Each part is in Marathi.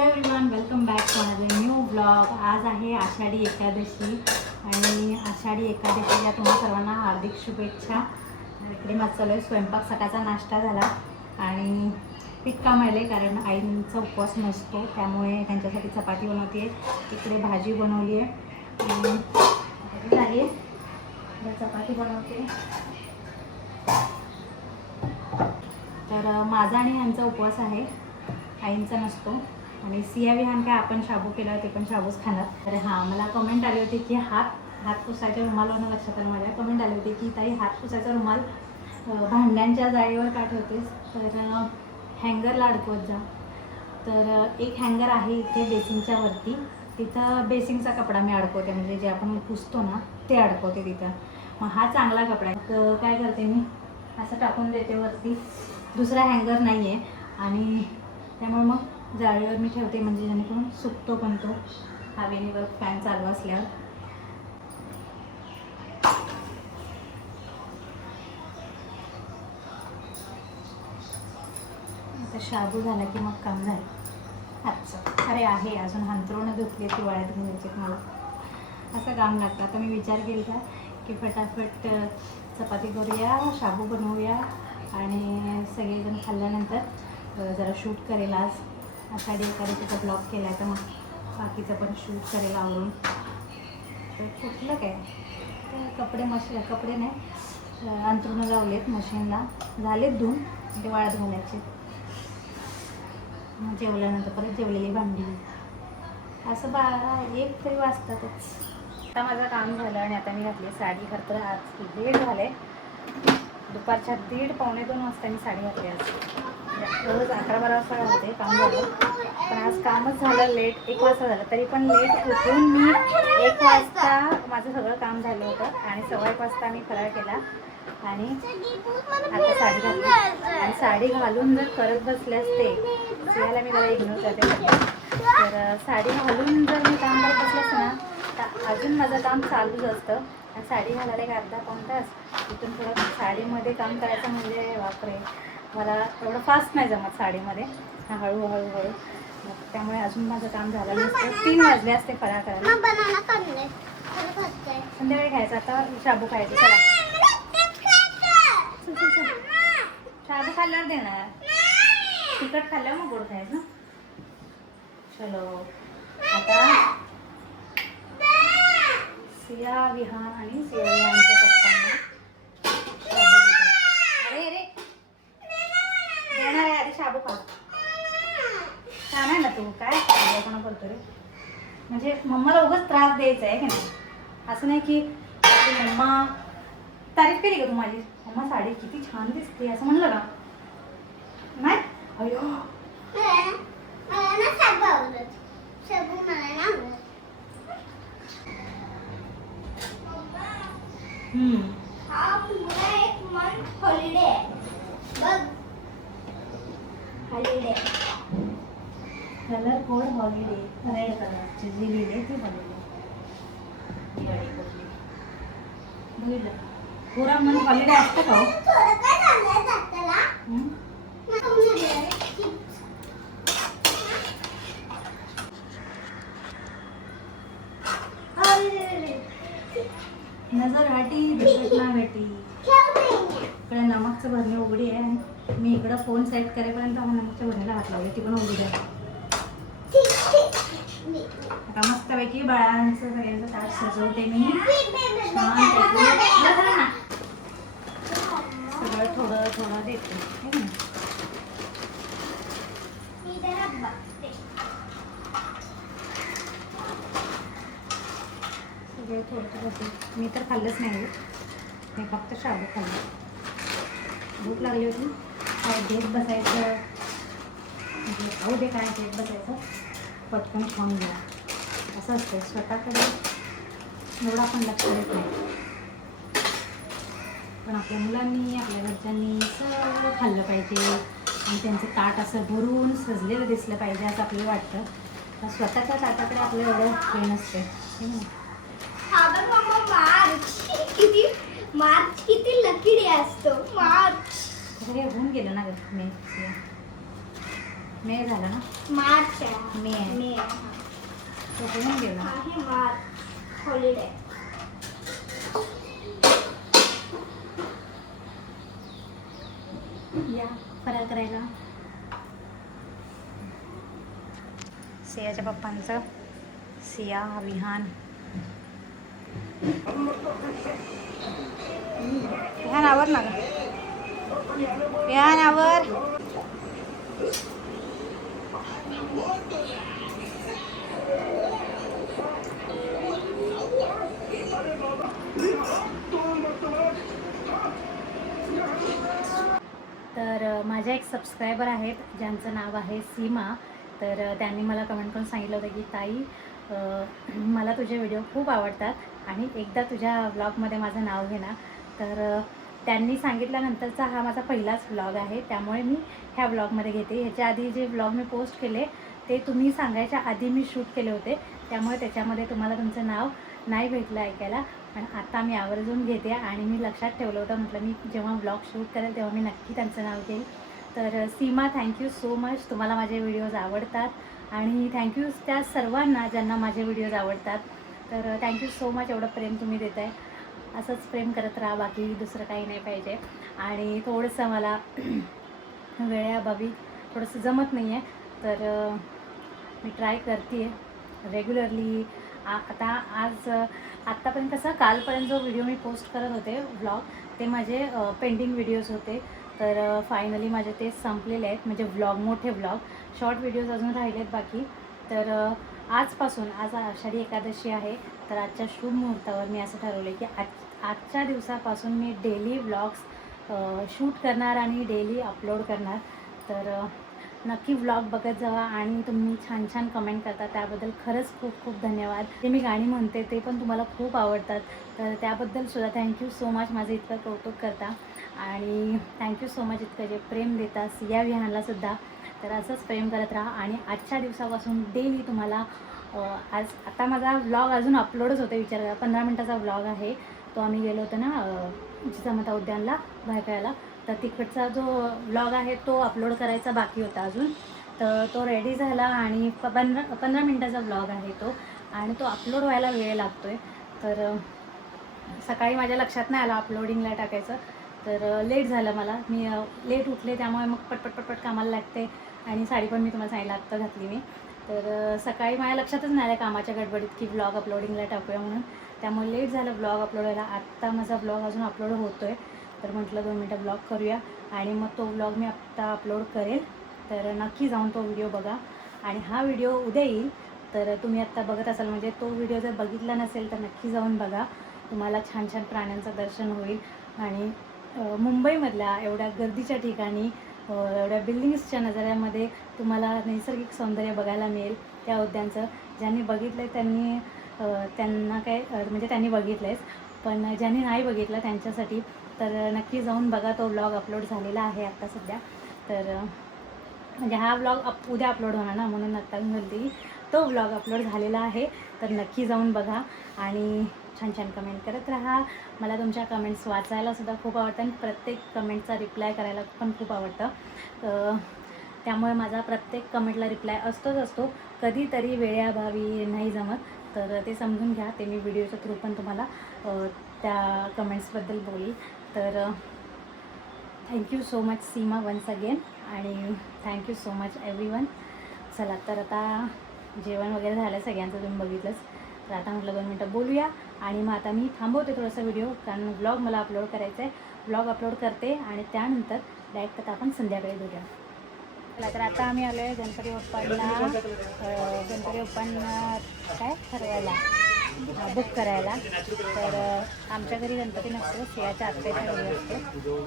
Hello everyone, welcome back to another new blog. आज आहे आषाढी एकादशी आणि आषाढी एकादशीला तुम्हा सर्वांना हार्दिक शुभेच्छा. इकडे मस्त चालू आहे स्वयंपाक. सकाळचा नाश्ता झाला आणि पीठ कामायले कारण आईंचा उपवास नसतो, त्यामुळे त्यांच्यासाठी चपाती बनवते. इकडे भाजी बनवली आहे आणि भाजी झाली आहे, चपाती बनवते. तर माझा आणि ह्यांचा उपवास आहे, आईंचा नसतो. आणि सिया विहान काय आपण शाबू केला, ते पण शाबूच खाणार. तर हां, मला कमेंट आली होती की हात पुसायच्या रुमालावरून लक्षात आलं माझ्या. कमेंट आली होती की ताई हात पुसायचा रुमाल भांड्यांच्या जाळीवर का ठेवतेस, तर हँगरला अडकवत जा. तर एक हँगर आहे इथे बेसिंगच्या वरती, तिथं बेसिंगचा कपडा मी अडकवते, म्हणजे जे आपण पुसतो ना ते अडकवते तिथं. मग हा चांगला कपडा आहे, तर काय करते मी असं टाकून देते वरती. दुसरा हँगर नाही आहे आणि त्यामुळे मग जाळीवर मी ठेवते, म्हणजे जेणेकरून सुकतो पण तो हवेवर फॅन चालू असल्यावर. आता शाबू झाला की मग काम झालं आजचं. अरे आहे अजून अंथरुणं धुतली ती वाळत घालायची मला, असं काम लागतं. आता मी विचार केला की फटाफट चपाती करूया, शाबू बनवूया आणि सगळेजण खाल्ल्यानंतर जरा शूट करेल. आज आषाढी एकादशीचा ब्लॉग केला आहे, तर मग बाकीचं पण शूट करेल आवरून. तर कुठलं काय कपडे कपडे नाही, अंथरुणं लावलेत मशीनला, झालेत धुवून, ते वाळत घालायचे. मग जेवल्यानंतर परत जेवलेली भांडी, असं 12-1 तरी वाजतातच. आता माझं काम झालं आणि आता मी घातली साडी. खरं तर आज लेट झाले, दुपारच्या 1:30-2 वाजता मी साडी घातली. आज रोज 11-12 वाजता घालते, काम झालं. पण आज कामच झालं लेट, 1 वाजता झालं. तरी पण लेट उठून मी 1 वाजता माझं सगळं काम झालं होतं आणि 1:15 वाजता मी फराळ केला आणि आता साडी घातली. आणि साडी घालून जर करत बसले असते, त्याला मी जरा इग्नोर करते. तर साडी घालून जर मी काम करत बसले असते ना, तर अजून माझं काम चालूच असतं. आणि साडी घालायला एक अर्धा-पाऊण तास, तिथून थोडं साडीमध्ये काम करायचं म्हणजे बापरे, मला एवढं फास्ट नाही जमत साडीमध्ये, हळूहळू. त्यामुळे अजून माझं काम झालं नसतं. 3 वाजले असते फराळ करायला. संध्याकाळी खायचं, आता शाबू खायचं. चला शाबू खाल्ल्यावर देणार, तिखट खाल्ल्यावर मग गोड खायचं. चलो आता सिया विहान आणि सिया विहानच्या पप्पांना अरे देणार आहे. आधी शाबू खा. छान आहे ना तू, काय कोणा करतो रे, म्हणजे मम्माला उगाच त्रास द्यायचा आहे की नाही. असं नाही की मम्मा तारीफ केली का तू माझी, मम्मा साडी किती छान दिसते असं म्हणलं का नाही. अयो holiday colour code holiday, red कलरची जी लिहिली ती हॉलिडे. दिवाळी कुठली बघितलं पुरा मन हॉलिडे असतं का. नजर हाटी दुर्घटना भेटी. इकडे नमकचं भरणी उघडी आहे आणि मी इकडं फोन सेट करेपर्यंत नमकच्या भरणीला हात लावले, ती पण उघडी आहे. आता मस्तपैकी बाळांचं सगळ्यांचं ताट सजवते मी सगळं थोडं देते. सगळं थोडं. मी तर खाल्लंच नाही, मी फक्त शाबू खाल्लं. भूक लागली होती, काय देत बसायचं, म्हणजे खाऊ दे काय देत बसायचं, पटकन खाऊन घ्या असं असतं. स्वतःकडे एवढं आपण लक्ष देत नाही, पण आपल्या मुलांनी आपल्या घरच्यांनी सगळं खाल्लं पाहिजे आणि त्यांचं ताट असं भरून सजलेलं दिसलं पाहिजे असं आपल्याला वाटतं. तर स्वतःच्या ताटाकडे आपलं एवढं हे नसते. मार्च किती लकी डे असतो. मार्च हे होऊन गेलं ना मी मे झालं ना? मार्च आहे. मे आहे. मे तो कोणी गेला? आहे मार्च हॉलिडे. या फराळ करायला. सियाच्या पप्पांचं, सिया विहान. विहान आवर ना ग. विहान आवर. तर माझ्या एक सबस्क्रायबर आहेत ज्यांचं नाव आहे सीमा. तर त्यांनी मला कमेंट करून सांगितलं होतं की ताई, मला तुझे व्हिडिओ खूप आवडतात आणि एकदा तुझ्या व्लॉगमध्ये माझं नाव घे ना. तर त्यांनी सांगितल्यानंतरचा हा माझा पहिलाच व्लॉग आहे, त्यामुळे मी ह्या व्लॉगमध्ये घेते. ह्याच्या आधी जे व्लॉग मी पोस्ट केले ते तुम्ही सांगायच्या आधी मी शूट केले होते, त्यामुळे त्याच्यामध्ये तुम्हाला तुमचं नाव नाही भेटलं ऐकायला. पण आता मी आवर्जून घेते आणि मी लक्षात ठेवलं होतं, म्हटलं मी जेव्हा व्लॉग शूट करेल तेव्हा मी नक्की त्यांचं नाव घेईल. तर सीमा, थँक्यू सो मच. तुम्हाला माझे व्हिडिओज आवडतात आणि थँक्यू त्या सर्वांना ज्यांना माझे व्हिडिओज आवडतात. तर थँक्यू सो मच. एवढं प्रेम तुम्ही देत आहे, असंच प्रेम करत राहा, बाकी दुसरं काही नाही पाहिजे. आणि थोडंसं मला वेळेअभावी थोडंसं जमत नाही आहे, तर मी ट्राय करते आहे रेग्युलरली. आत्तापर्यंत कसं कालपर्यंत जो व्हिडिओ मी पोस्ट करत होते व्लॉग, ते माझे पेंडिंग व्हिडिओज होते. तर फायनली माझे ते संपलेले आहेत, म्हणजे व्लॉग, मोठे व्लॉग. शॉर्ट व्हिडिओज अजून राहिलेत बाकी. तर आज आषाढी एकादशी आहे, तर आजच्या शुभ मुहूर्तावर मी असं ठरवलं की आजच्या दिवसापासून मी डेली व्लॉग्स शूट करणार आणि डेली अपलोड करणार. तर नक्की व्लॉग बघत जावा आणि तुम्ही छान छान कमेंट करता, त्याबद्दल खरंच खूप खूप धन्यवाद. जे मी गाणी म्हणते ते पण तुम्हाला खूप आवडतात, तर त्याबद्दल सुद्धा थँक्यू सो मच. माझं इतकं कौतुक करता आणि थँक्यू सो मच इतकं जे प्रेम देता सिया विहानलासुद्धा. तर असंच प्रेम करत राहा आणि आजच्या दिवसापासून डेली तुम्हाला आता माझा व्लॉग अजून अपलोडच होते, विचार करा. 15 मिनटाचा व्लॉग आहे तो. आम्ही गेलो होतो ना जिजामाता उद्यानला भायखळ्याला, तर तिकडचा जो व्लॉग आहे तो अपलोड करायचा बाकी होता अजून. तर तो रेडी झाला आणि 15 मिनटाचा व्लॉग आहे तो, आणि तो अपलोड व्हायला वेळ लागतो आहे. तर सकाळी माझ्या लक्षात नाही आलं अपलोडिंगला टाकायचं, तर लेट झालं मला. मी लेट उठले, त्यामुळे मग पटपट कामाला लागते. आणि साडी पण मी तुम्हाला सांगितलं आत्ता घातली मी. तर सकाळी माझ्या लक्षातच नाही आलं कामाच्या गडबडीत की व्लॉग अपलोडिंगला टाकूया म्हणून, त्यामुळे लेट झालं व्लॉग अपलोड व्हायला. आत्ता माझा व्लॉग अजून अपलोड होतो आहे, तर म्हटलं 2 मिनटं व्लॉग करूया आणि मग तो व्लॉग मी आत्ता अपलोड करेल. तर नक्की जाऊन तो व्हिडिओ बघा. आणि हा व्हिडिओ उद्या येईल, तर तुम्ही आत्ता बघत असाल, म्हणजे तो व्हिडिओ जर बघितला नसेल तर नक्की जाऊन बघा. तुम्हाला छान छान प्राण्यांचं दर्शन होईल. आणि मुंबईमधल्या एवढ्या गर्दीच्या ठिकाणी, एवढ्या बिल्डिंग्सच्या नजाऱ्यामध्ये तुम्हाला नैसर्गिक सौंदर्य बघायला मिळेल त्या उद्यानचं. ज्यांनी बघितलं आहे त्यांना काय म्हणजे त्यांनी बघितलं आहेच, पण ज्यांनी नाही बघितलं त्यांच्यासाठी तर नक्की जाऊन बघा. तो व्लॉग अपलोड झालेला आहे आत्ता सध्या. तर म्हणजे हा व्लॉग उद्या अपलोड होणार ना, म्हणून आत्ता मी म्हणते तो व्लॉग अपलोड झालेला आहे. तर नक्की जाऊन बघा आणि छान छान कमेंट करत राहा. मला तुमच्या कमेंट्स वाचायलासुद्धा खूप आवडतं आणि प्रत्येक कमेंटचा रिप्लाय करायला पण खूप आवडतं. त्यामुळे माझा प्रत्येक कमेंटला रिप्लाय असतो. कधीतरी वेळेअभावी नाही जमत, तर ते समजून घ्या. ते मी व्हिडिओच्या थ्रू पण तुम्हाला त्या कमेंट्सबद्दल बोलेल. तर थँक्यू सो मच सीमा वन्स अगेन, आणि थँक्यू सो मच एव्हरीवन. चला, तर आता जेवण वगैरे झालं सगळ्यांचं, तुम्ही बघितलंच. तर आता म्हटलं 2 मिनटं बोलूया आणि मग आता मी थांबवते थोडंसं व्हिडिओ, कारण व्लॉग मला अपलोड करायचं आहे. व्लॉग अपलोड करते आणि त्यानंतर डायरेक्ट आता आपण संध्याकाळी भेटूया. चला, तर आता आम्ही आलो आहे गणपती बाप्पांना काय ठरवायला, बुक करायला. तर आमच्या घरी गणपती नसतो, सियाच्या आत्याच्या घरी असतो.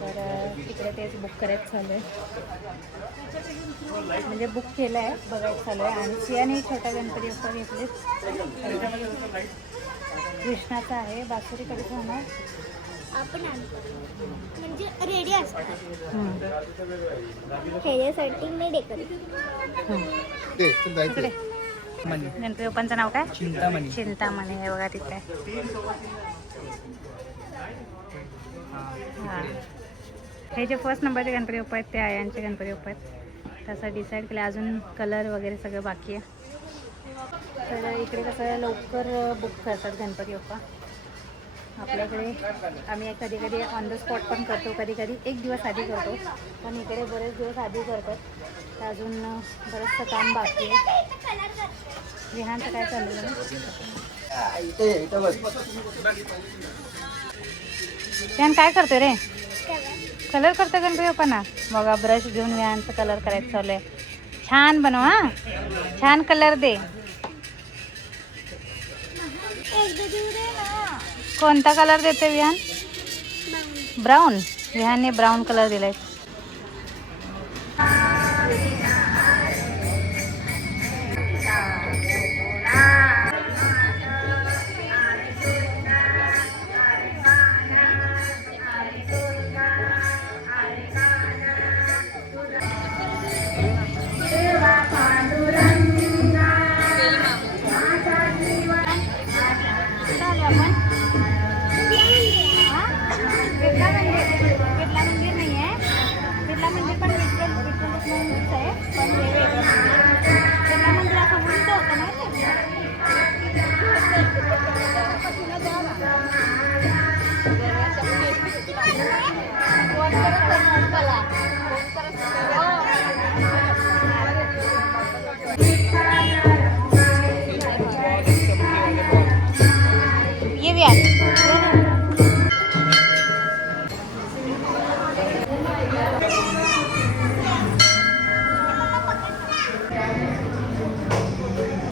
तर तिकडे तेच बुक करायचं चालू आहे, म्हणजे बुक केलं आहे, बघायचं चालू आहे. आणि सियाने छोटा गणपती बाप्पा घेतले, कृष्णाचा आहे. बासुरीकडे जाणार आपण म्हणजे रेडी असतात ह्याच्यासाठी मी डेकोरेट. गणपती बाप्पांचं नाव काय? चिंतामणी. हे बघा तिथे. हां, हे जे फर्स्ट नंबरचे गणपती बाप्पा आहेत ते आयांचे गणपती बाप्पा आहेत. तसं डिसाईड केलं. अजून कलर वगैरे सगळं बाकी आहे. तर इकडे कसं लवकर बुक करतात गणपती बाप्पा. आपल्याकडे आम्ही कधी कधी ऑन द स्पॉट पण करतो, कधी कधी एक दिवस आधी करतो, पण इकडे बरेच दिवस आधी करतात. तर अजून बरंचसं काम बाकी आहे. विहानचं काय चाललेलं आहे? विहान काय करतोय रे? कलर करतो गणपती बाप्पांना. बघा ब्रश घेऊन विहानचं कलर करायचं चालू आहे. छान बनव हां, छान कलर दे. कोणता कलर देते विहान? ब्राऊन. विहानने ब्राऊन कलर दिलाय. बिर्ला मंदिर नाही आहे. बिर्ला मंदिर पण विठ्ठल मंदिरच आहे, पण हे वेगळं मंदिर. बिर्ला मंदिर असं उंच होतं ना. ये भी